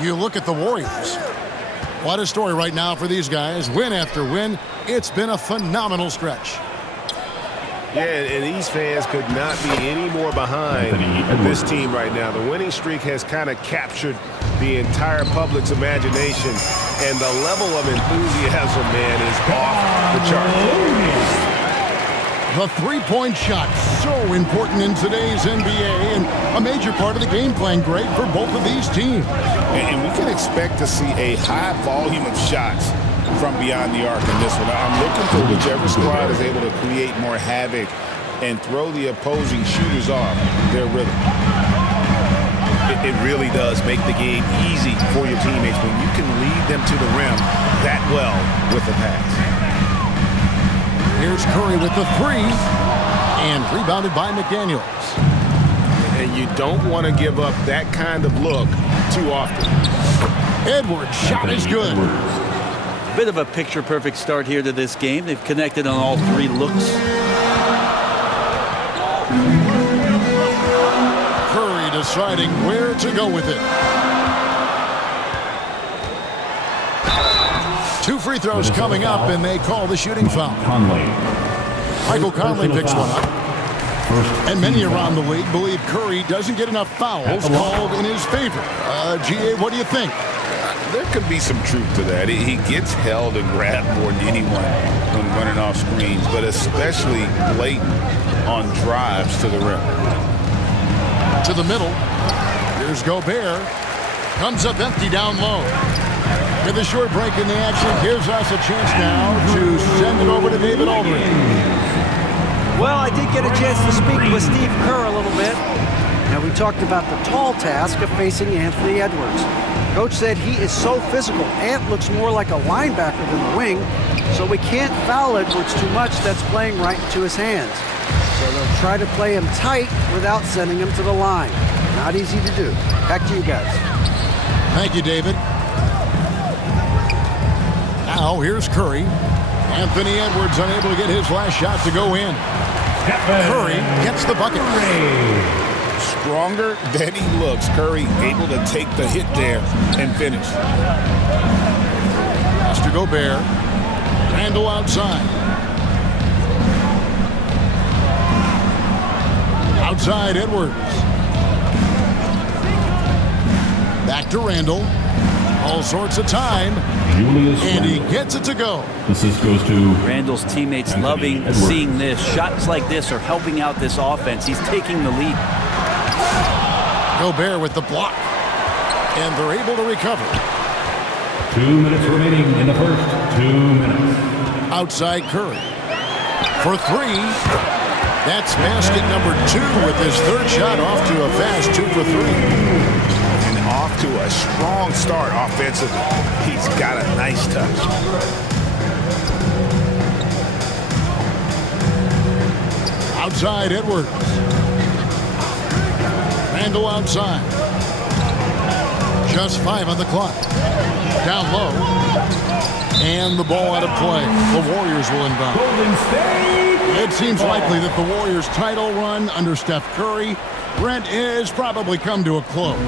You look at the Warriors. What a story right now for these guys. Win after win. It's been a phenomenal stretch. Yeah, and these fans could not be any more behind this team right now. The winning streak has kind of captured the entire public's imagination, and the level of enthusiasm, man, is off the charts. The three-point shot, so important in today's NBA, and a major part of the game plan, Greg, for both of these teams. And we can expect to see a high volume of shots from beyond the arc in this one. I'm looking for whichever squad is able to create more havoc and throw the opposing shooters off their rhythm. It really does make the game easy for your teammates when you can lead them to the rim that well with the pass. Here's Curry with the three, and rebounded by McDaniels. And you don't want to give up that kind of look too often. Edwards' shot is good. Bit of a picture-perfect start here to this game. They've connected on all three looks. Curry deciding where to go with it. Two free throws coming up, and they call the shooting foul. Michael Conley picks one up. And many around the league believe Curry doesn't get enough fouls called in his favor. G.A., what do you think? There could be some truth to that. He gets held and grabbed more than anyone when running off screens, but especially blatant on drives to the rim. To the middle. Here's Gobert. Comes up empty down low. With a short break in the action, gives us a chance now to send it over to David Aldridge. Well, I did get a chance to speak with Steve Kerr a little bit. Now, we talked about the tall task of facing Anthony Edwards. Coach said he is so physical. Ant looks more like a linebacker than the wing, so we can't foul Edwards too much. That's playing right into his hands. So they'll try to play him tight without sending him to the line. Not easy to do. Back to you guys. Thank you, David. Now, here's Curry. Anthony Edwards unable to get his last shot to go in. Curry gets the bucket. Stronger than he looks. Curry able to take the hit there and finish. Pass to Gobert. Randall outside. Outside Edwards. Back to Randall. All sorts of time. And he gets it to go. Assist goes to Randall's teammates Anthony loving Edwards. seeing this. Shots like this are helping out this offense. He's taking the lead. Gobert with the block. And they're able to recover. 2 minutes remaining in the first. 2 minutes. Outside Curry. For three. That's basket number 2 with his third shot off to a fast 2 for 3. Off to a strong start offensively. He's got a nice touch. Outside Edwards. Randall outside. Just 5 on the clock. Down low. And the ball out of play. The Warriors will inbound. It seems likely that the Warriors' title run under Steph Curry, Brent, is probably come to a close.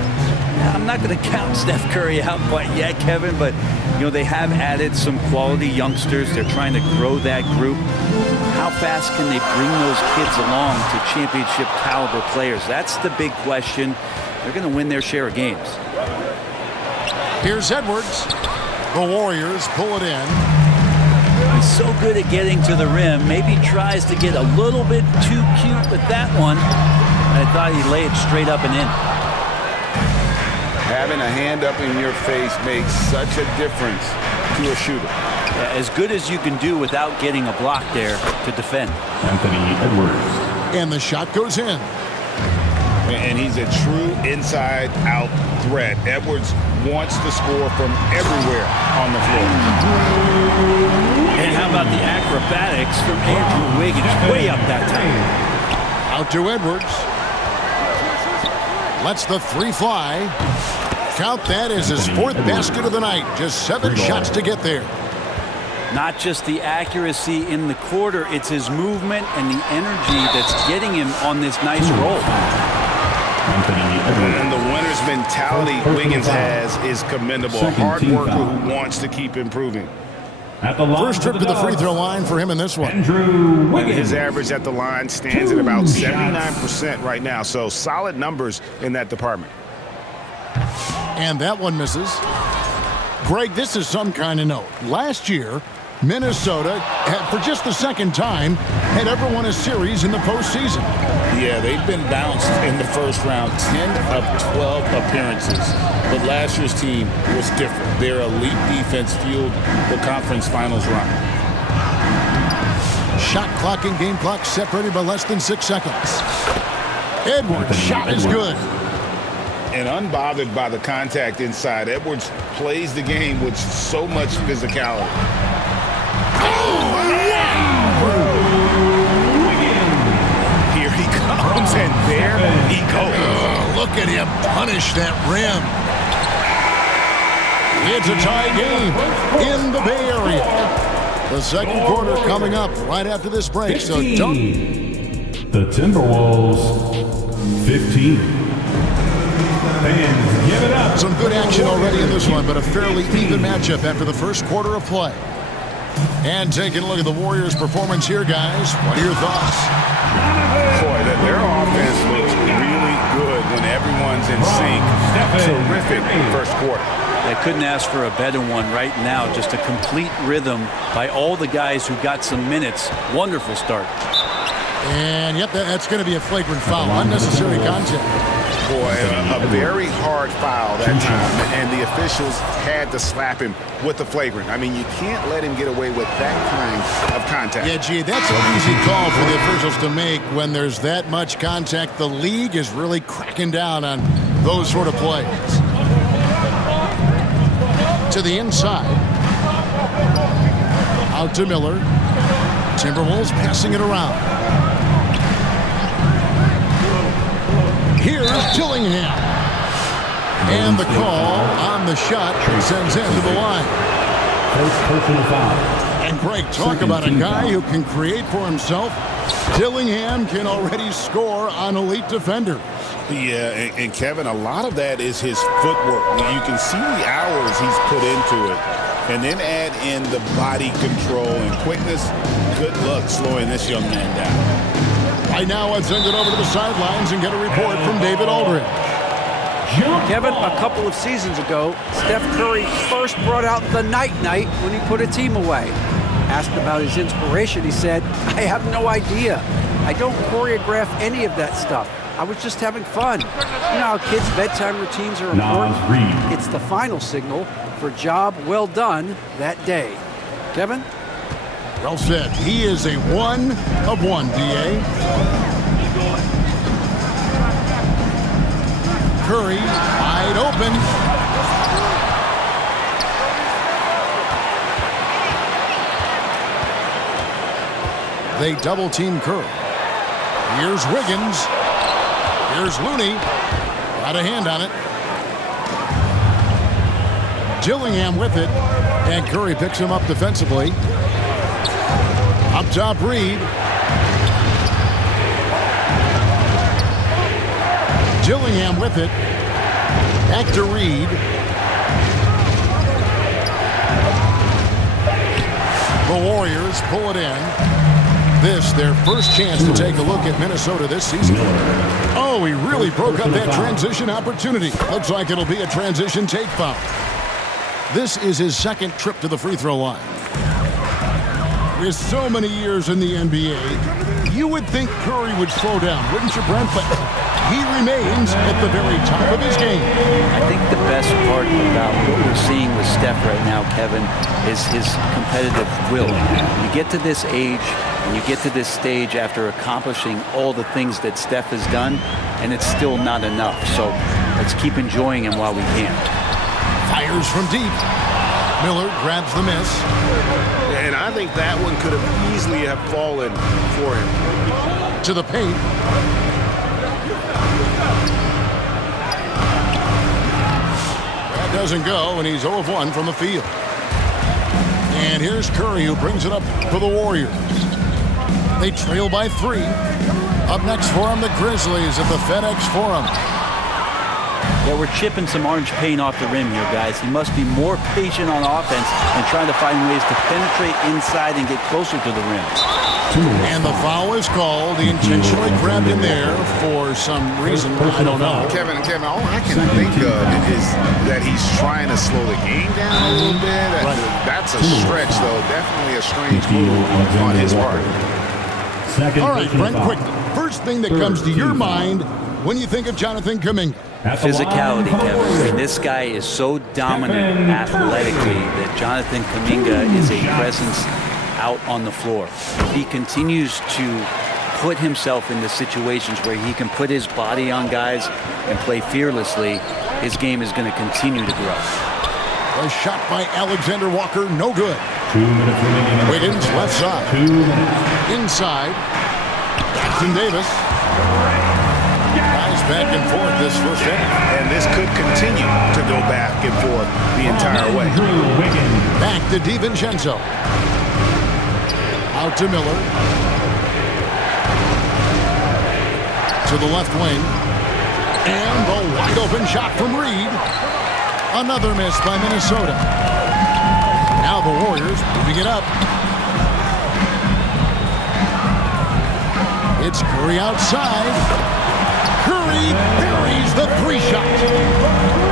I'm not going to count Steph Curry out quite yet, Kevin, but you know they have added some quality youngsters. They're trying to grow that group. How fast can they bring those kids along to championship caliber players? That's the big question. They're going to win their share of games. Here's Edwards. The Warriors pull it in. He's so good at getting to the rim. Maybe tries to get a little bit too cute with that one. I thought he'd lay it straight up and in. Having a hand up in your face makes such a difference to a shooter. Yeah, as good as you can do without getting a block there to defend. Anthony Edwards. And the shot goes in. And he's a true inside-out threat. Edwards wants to score from everywhere on the floor. And how about the acrobatics from Andrew Wiggins? Way up that time. Out to Edwards. Lets the three fly. Count that as his 4th basket of the night. Just 7 shots to get there. Not just the accuracy in the quarter, it's his movement and the energy that's getting him on this nice roll. Anthony Edwards. And the winner's mentality Wiggins has is commendable. A hard worker who wants to keep improving. At the line First trip to the free throw line for him in this one. Andrew And Wiggins. his average at the line stands at about 79% right now. So solid numbers in that department. And that one misses. Greg, this is some kind of note. Last year, Minnesota, for just the second time, had ever won a series in the postseason. Yeah, they've been bounced in the first round, 10 of 12 appearances. But last year's team was different. Their elite defense fueled the conference finals run. Shot clock and game clock separated by less than 6 seconds. Edwards' shot is good. And unbothered by the contact inside, Edwards plays the game with so much physicality. Here he comes, and there he goes. Oh, look at him punish that rim. It's a tie game in the Bay Area. The second quarter coming up right after this break. So don't... The Timberwolves, 15. Fans, give it up. Some good action already in this one, but a fairly even matchup after the first quarter of play. And taking a look at the Warriors' performance here, guys. What are your thoughts? Boy, their offense looks really good when everyone's in sync. Terrific first quarter. I couldn't ask for a better one right now. Just a complete rhythm by all the guys who got some minutes. Wonderful start. And, yep, that's going to be a flagrant foul. Unnecessary contact. Boy, a very hard foul that time, and the officials had to slap him with the flagrant. I mean, you can't let him get away with that kind of contact. Yeah, gee, that's an easy call for the officials to make when there's that much contact. The league is really cracking down on those sort of plays. To the inside. Out to Miller. Timberwolves passing it around. Here's Dillingham. And the call on the shot sends him to the line. First personal foul. And Greg, talk about a guy who can create for himself. Dillingham can already score on elite defenders. Yeah, and Kevin, a lot of that is his footwork. You can see the hours he's put into it. And then add in the body control and quickness. Good luck slowing this young man down. Right now, let's send it over to the sidelines and get a report from David Aldridge. Kevin, a couple of seasons ago, Steph Curry first brought out the night-night when he put a team away. Asked about his inspiration, he said, "I have no idea. I don't choreograph any of that stuff. I was just having fun." You know how kids' bedtime routines are important? It's the final signal for job well done that day. Kevin? Well said. He is a 1 of 1, D.A. Curry wide open. They double team Curry. Here's Wiggins. Here's Looney. Got a hand on it. Dillingham with it. And Curry picks him up defensively. Up top, Reed. Dillingham with it. Back to Reed. The Warriors pull it in. This, their first chance to take a look at Minnesota this season. Oh, he really broke up that transition opportunity. Looks like it'll be a transition take foul. This is his second trip to the free throw line. With so many years in the NBA, you would think Curry would slow down, wouldn't you, Brent? But he remains at the very top of his game. I think the best part about what we're seeing with Steph right now, Kevin, is his competitive will. You get to this age, and you get to this stage after accomplishing all the things that Steph has done, and it's still not enough. So let's keep enjoying him while we can. Fires from deep. Miller grabs the miss. And I think that one could have easily have fallen for him. To the paint. That doesn't go, and he's 0 of 1 from the field. And here's Curry, who brings it up for the Warriors. They trail by 3. Up next for them, the Grizzlies at the FedEx Forum. Yeah, we're chipping some orange paint off the rim here, guys. He must be more patient on offense and trying to find ways to penetrate inside and get closer to the rim. And the foul is called. He intentionally grabbed him there for some reason. I don't know. Kevin, all I can think of is that he's trying to slow the game down a little bit. That's a stretch, though. Definitely a strange move on his part. All right, Brent, quick. First thing that comes to your mind when you think of Jonathan Kuminga. Physicality, Kevin. I mean, this guy is so dominant athletically that Jonathan Kuminga is a presence out on the floor. He continues to put himself into situations where he can put his body on guys and play fearlessly. His game is going to continue to grow. A shot by Alexander Walker, no good. 2 minutes remaining. Wiggins, left side. 2 minutes. Inside. Jackson Davis. Guys back and forth this first half. And this could continue to go back and forth the entire way. Back to DiVincenzo. Out to Miller. To the left wing. And the wide open shot from Reed. Another miss by Minnesota. Now the Warriors moving it up. It's Curry outside. Curry buries the three shot.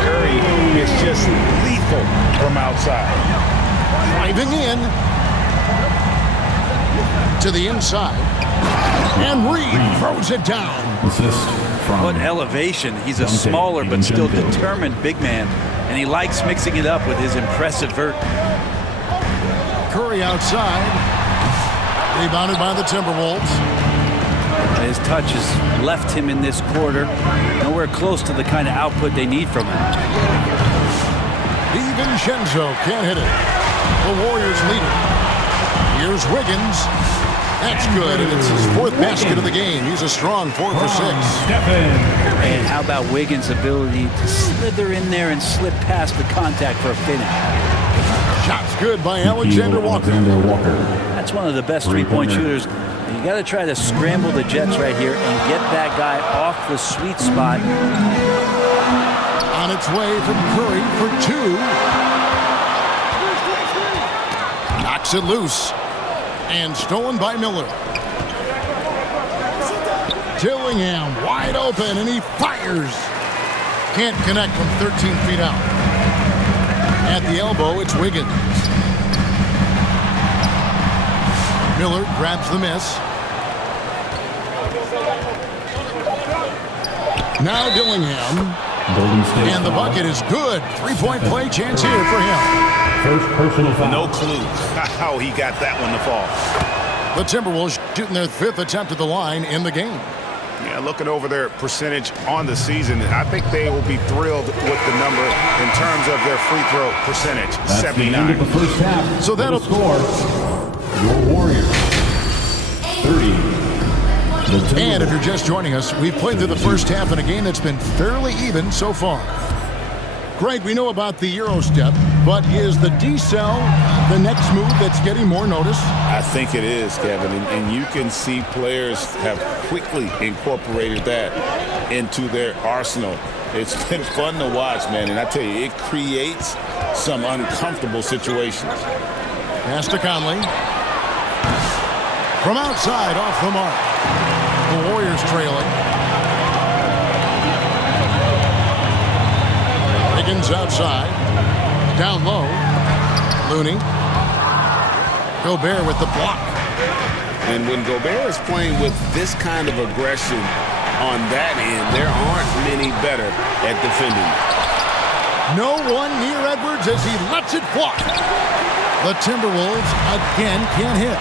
Curry is just lethal from outside. Driving in to the inside. And Reed throws it down. Assist from What elevation. He's a smaller but still determined big man. And he likes mixing it up with his impressive vert. Curry outside. Rebounded by the Timberwolves. His touch has left him in this quarter nowhere close to the kind of output they need from him. DiVincenzo can't hit it. The Warriors lead it. Here's Wiggins. That's good, and it's his fourth basket of the game. He's a strong 4 for 6. And how about Wiggins' ability to slither in there and slip past the contact for a finish? Shots good by Alexander Walker. That's one of the best three-point shooters. You got to try to scramble the Jets right here and get that guy off the sweet spot. On its way from Curry for 2. Knocks it loose. And stolen by Miller. Dillingham wide open, and he fires. Can't connect from 13 feet out. At the elbow, it's Wiggins. Miller grabs the miss. Now Dillingham. And the bucket is good. 3-point play chance here for him. First personal foul. No clue how he got that one to fall. The Timberwolves shooting their 5th attempt at the line in the game. Yeah, looking over their percentage on the season, I think they will be thrilled with the number in terms of their free throw percentage. That's 79. the end of the first half. So that'll score your Warriors 30. And if you're just joining us, we've played through the first half in a game that's been fairly even so far. Greg, we know about the Euro step, but is the D-cell the next move that's getting more notice? I think it is, Kevin, and you can see players have quickly incorporated that into their arsenal. It's been fun to watch, man, and I tell you, it creates some uncomfortable situations. Pass to Conley. From outside, off the mark. The Warriors trailing. Wiggins outside. Down low. Looney. Gobert with the block. And when Gobert is playing with this kind of aggression on that end, there aren't many better at defending. No one near Edwards as he lets it fly. The Timberwolves again can't hit.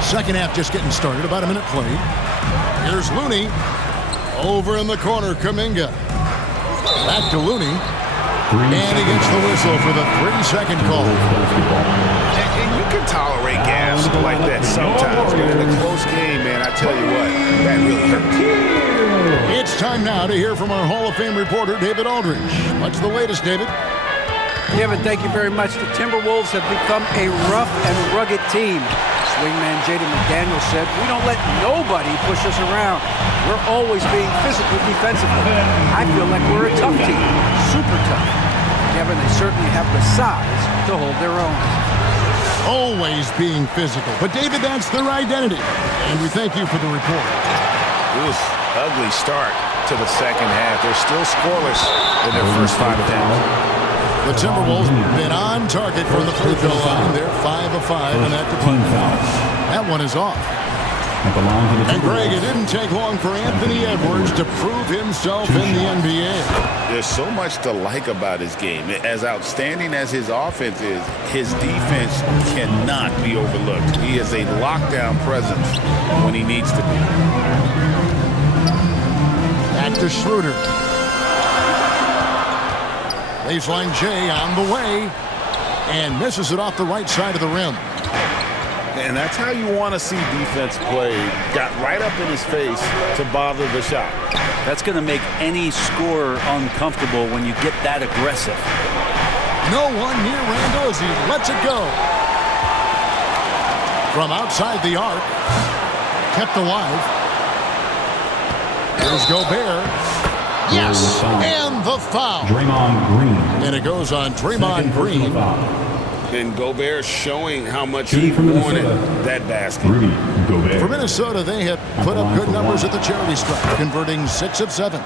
Second half just getting started, about a minute played. Here's Looney. Over in the corner, Kuminga. Back to Looney. And he gets the whistle for the 3-second call. And you can tolerate gas like that sometimes. But in a close game, man, I tell you what, that really hurts. It's time now to hear from our Hall of Fame reporter, David Aldridge. What's the latest, David? Kevin, thank you very much. The Timberwolves have become a rough and rugged team. Wingman Jaden McDaniel said, "We don't let nobody push us around. We're always being physical defensively. I feel like we're a tough team, super tough." Kevin, they certainly have the size to hold their own. Always being physical. But, David, that's their identity. And we thank you for the report. Oof, ugly start to the second half. They're still scoreless in their first 5 attempts. The Timberwolves been on target from the free throw line. They're 5 of 5 in that department. That one is off. And, Greg, it didn't take long for Anthony Edwards to prove himself in the NBA. There's so much to like about his game. As outstanding as his offense is, his defense cannot be overlooked. He is a lockdown presence when he needs to be. Back to Schroeder. Baseline J on the way. And misses it off the right side of the rim. And that's how you want to see defense play. Got right up in his face to bother the shot. That's going to make any scorer uncomfortable when you get that aggressive. No one near Randall as he lets it go. From outside the arc. Kept alive. Here's Gobert. Yes, and the foul. Draymond Green. And it goes on Draymond Green. And Gobert showing how much he wanted that basket. Rudy Gobert. For Minnesota, they have put up good numbers at the charity stripe, converting 6 of 7.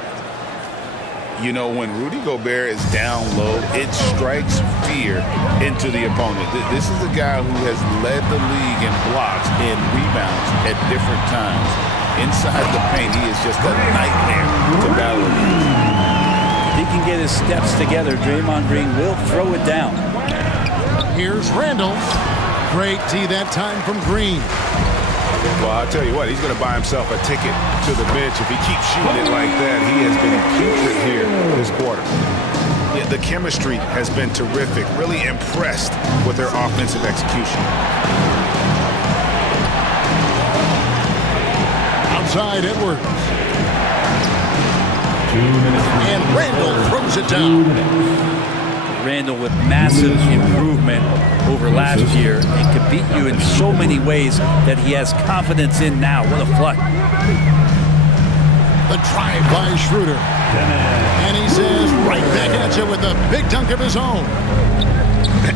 You know, when Rudy Gobert is down low, it strikes fear into the opponent. This is a guy who has led the league in blocks and rebounds at different times. Inside the paint, he is just a nightmare to battle against. If he can get his steps together, Draymond Green will throw it down. Here's Randall. Great D that time from Green. Well, I'll tell you what, he's going to buy himself a ticket to the bench. If he keeps shooting it like that, he has been putrid here this quarter. Yeah, the chemistry has been terrific. Really impressed with their offensive execution. Outside Edwards. 2 minutes. And Randall throws it down. Randall with massive improvement over last year and could beat you in so many ways that he has confidence in now. What a flush. The drive by Schroeder. And he says right back at you with a big dunk of his own.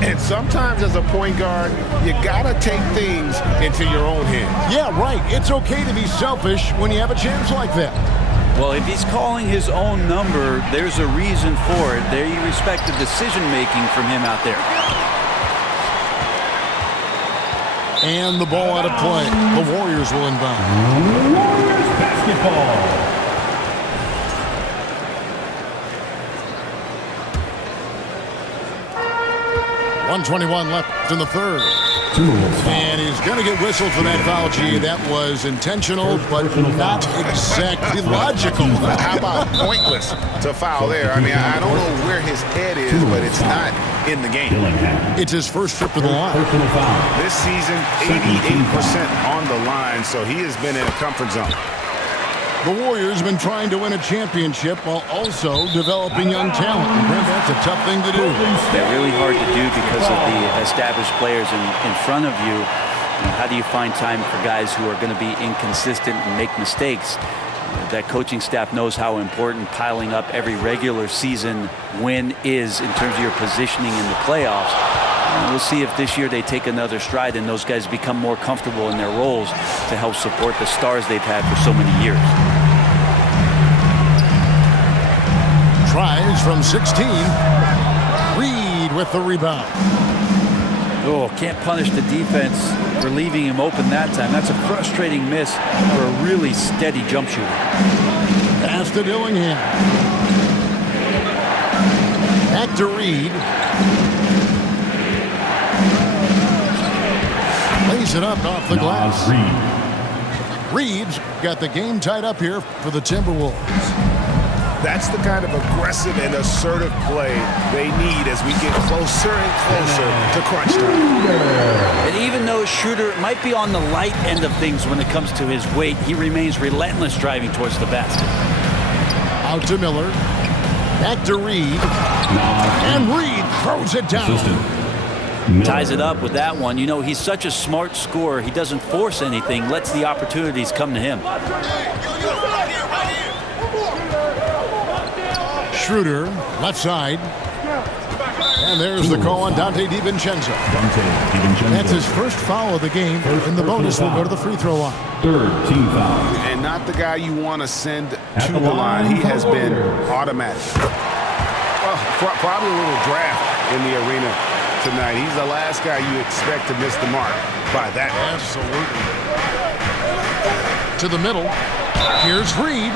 And sometimes as a point guard, you got to take things into your own hands. Yeah, right. It's okay to be selfish when you have a chance like that. Well, if he's calling his own number, there's a reason for it. There you respect the decision-making from him out there. And the ball out of play. The Warriors will inbound. Warriors basketball. 1:21 left in the third. Timberwolves. And he's going to get whistled for that foul, G. That was intentional, but not exactly logical. How about pointless to foul there? I mean, I don't know where his head is, but it's not in the game. It's his first trip to the line. This season, 88% on the line, so he has been in a comfort zone. The Warriors have been trying to win a championship while also developing young talent. And Brent, that's a tough thing to do. Yeah, really hard to do because of the established players in front of you. How do you find time for guys who are going to be inconsistent and make mistakes? That coaching staff knows how important piling up every regular season win is in terms of your positioning in the playoffs. And we'll see if this year they take another stride and those guys become more comfortable in their roles to help support the stars they've had for so many years. Tries from 16. Reed with the rebound. Oh, can't punish the defense for leaving him open that time. That's a frustrating miss for a really steady jump shooter. Pass to Dillingham. Back to Reed. Lays it up off the glass. Reed's got the game tied up here for the Timberwolves. That's the kind of aggressive and assertive play they need as we get closer and closer to crunch time. And even though Schroeder might be on the light end of things when it comes to his weight, he remains relentless driving towards the basket. Out to Miller. Back to Reed. And Reed throws it down. Ties it up with that one. You know, he's such a smart scorer. He doesn't force anything, lets the opportunities come to him. Schroeder, left side. And there's the call on Dante DiVincenzo. That's his first foul of the game, and the bonus will go to the free throw line. Third team foul. And not the guy you want to send to the line. He has been automatic. Well, probably a little draft in the arena tonight. He's the last guy you expect to miss the mark by that. Absolutely. To the middle. Here's Reed.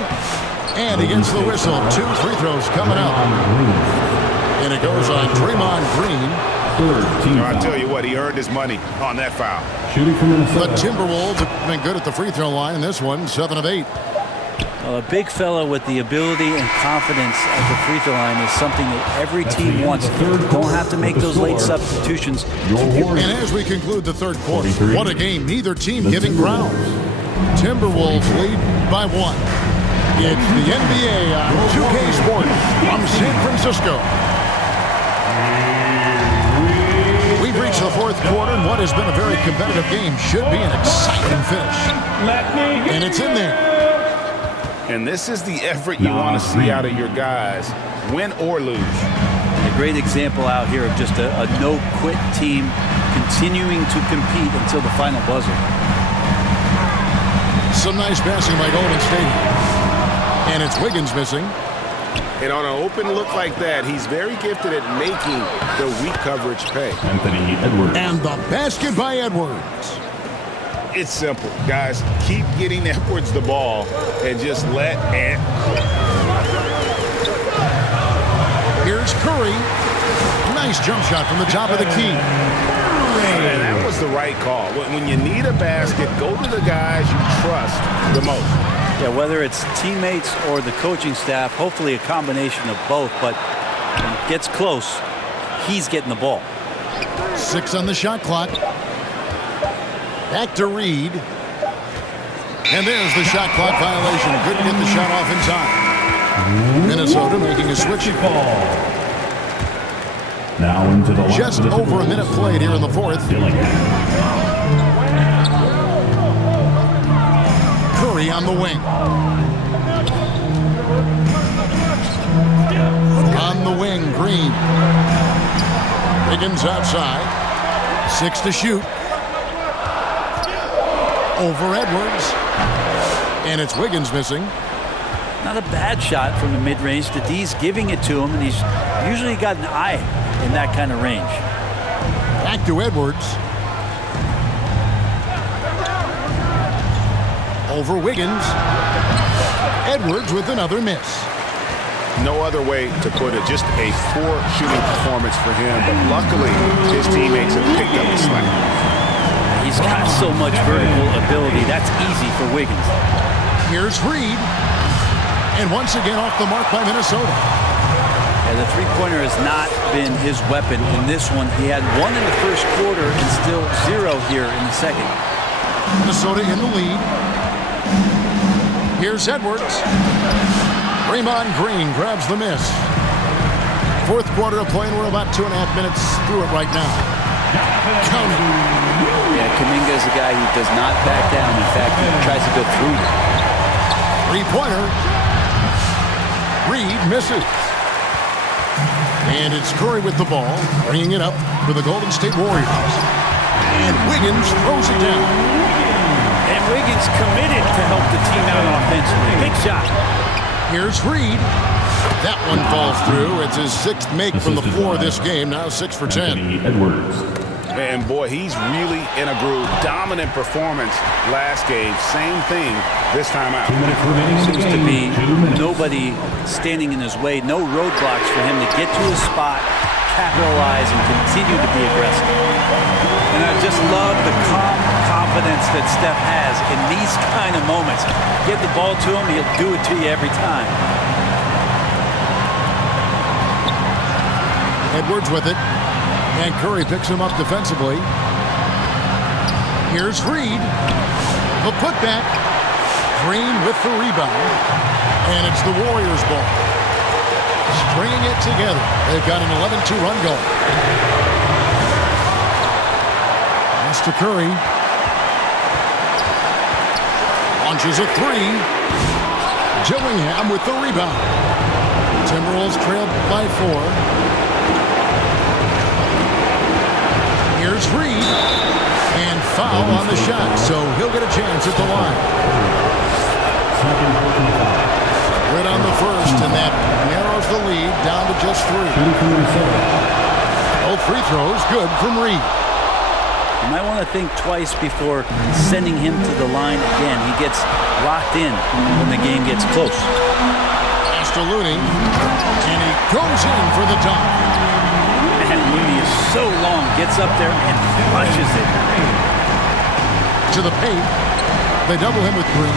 And he gets the whistle. 2 free throws coming up. And it goes on Draymond Green. Third team I foul. tell you what, he earned his money on that foul. Shooting from The Minnesota. Timberwolves have been good at the free throw line in this one, 7 of 8. A big fella with the ability and confidence at the free throw line is something that every team wants. Don't have to make those late substitutions. And as we conclude the third quarter, what a game. Neither team giving ground. Timberwolves lead by 1. It's the NBA on 2K Sports from San Francisco. We've reached the fourth quarter, and what has been a very competitive game should be an exciting finish. And it's in there. And this is the effort you want to see out of your guys, win or lose. A great example out here of just a no-quit team continuing to compete until the final buzzer. Some nice passing by Golden State. And it's Wiggins missing. And on an open look like that, he's very gifted at making the weak coverage pay. Anthony Edwards. And the basket by Edwards. It's simple, guys. Keep getting Edwards the ball and just let Ant cook. Here's Curry. Nice jump shot from the top of the key. And that was the right call. When you need a basket, go to the guys you trust the most. Yeah, whether it's teammates or the coaching staff, hopefully a combination of both, but when it gets close, he's getting the ball. 6 on the shot clock. Back to Reed. And there's the shot clock violation. Couldn't get the shot off in time. Minnesota making a switch. Now into the Just over a minute played here in the fourth. Curry on the wing. On the wing, Green. Wiggins outside. 6 to shoot. Over Edwards. And it's Wiggins missing. Not a bad shot from the mid-range. The D's giving it to him, and he's usually got an eye in that kind of range. Back to Edwards. Over Wiggins. Edwards with another miss. No other way to put it. Just a poor shooting performance for him. But luckily, his teammates have picked up the slack. He's got so much vertical ability. That's easy for Wiggins. Here's Reed. And once again off the mark by Minnesota. Yeah, the three-pointer has not been his weapon in this one. He had 1 in the first quarter and still 0 here in the second. Minnesota in the lead. Here's Edwards. Draymond Green grabs the miss. Fourth quarter of play, and we're about 2.5 minutes through it right now. Count it. Yeah, Kuminga is a guy who does not back down. In fact, he tries to go through you. Three-pointer. Reed misses. And it's Curry with the ball, bringing it up for the Golden State Warriors. And Wiggins throws it down. And Wiggins committed to help the team out offensively. Big shot. Here's Reed. That one falls through. It's his 6th make from the floor this game. Now 6 for 10. Anthony Edwards. And boy, he's really in a groove. Dominant performance last game. Same thing this time out. 2 minutes remaining in the Seems to game. be 2 minutes. nobody standing in his way. No roadblocks for him to get to his spot, capitalize, and continue to be aggressive. And I just love the calm confidence that Steph has in these kind of moments. Get the ball to him, he'll do it to you every time. Edwards with it. And Curry picks him up defensively. Here's Reed. The putback. Green with the rebound. And it's the Warriors' ball. Stringing it together. They've got an 11-2 run going. to Curry. Launches a three. Gillingham with the rebound. Timberwolves trailed by 4. Here's Reed. And foul on the shot, so he'll get a chance at the line. Good on the first, and that narrows the lead down to just 3. Both free throws good from Reed. You might want to think twice before sending him to the line again. He gets locked in when the game gets close. Pass to Looney, and he goes in for the dunk. And Looney is so long, gets up there and flushes it. To the paint. They double him with Green.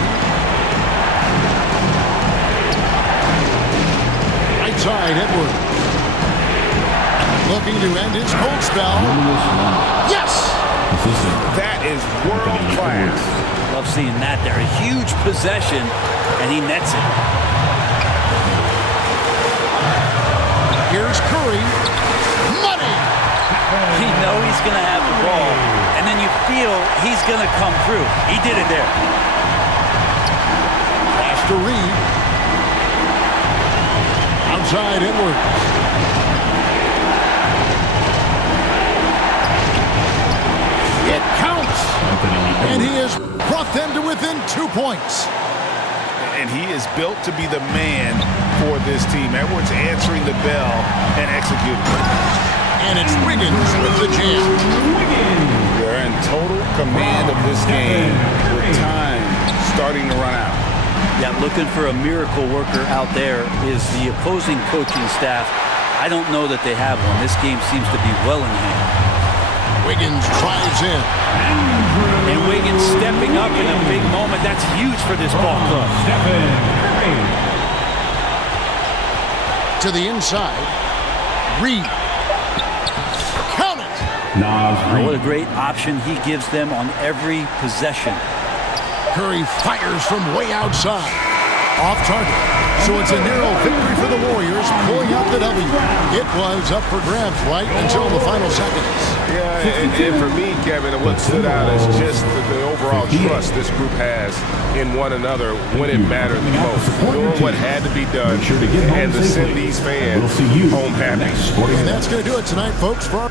Right side, Edwards. Looking to end his cold spell. Yes! That is world class. Love seeing that there. A huge possession, and he nets it. Here's Curry. Money! You know he's going to have the ball, and then you feel he's going to come through. He did it there. Pass to Reed. Outside Edwards. It counts! And he has brought them to within 2 points. And he is built to be the man for this team. Edwards answering the bell and executing. And it's Wiggins with the jam. They're in total command of this game with time starting to run out. Yeah, looking for a miracle worker out there is the opposing coaching staff. I don't know that they have one. This game seems to be well in hand. Wiggins drives in. And Wiggins stepping up in a big moment. That's huge for this ball club. To the inside. Reed. Count it! What a great option he gives them on every possession. Curry fires from way outside. Off target. So it's a narrow victory for the Warriors, pulling out the W. It was up for grabs right until the final seconds. Yeah, and for me, Kevin, what stood out is just the overall trust this group has in one another when it mattered the most. Doing what had to be done and to send these fans home happy. And that's going to do it tonight, folks, for our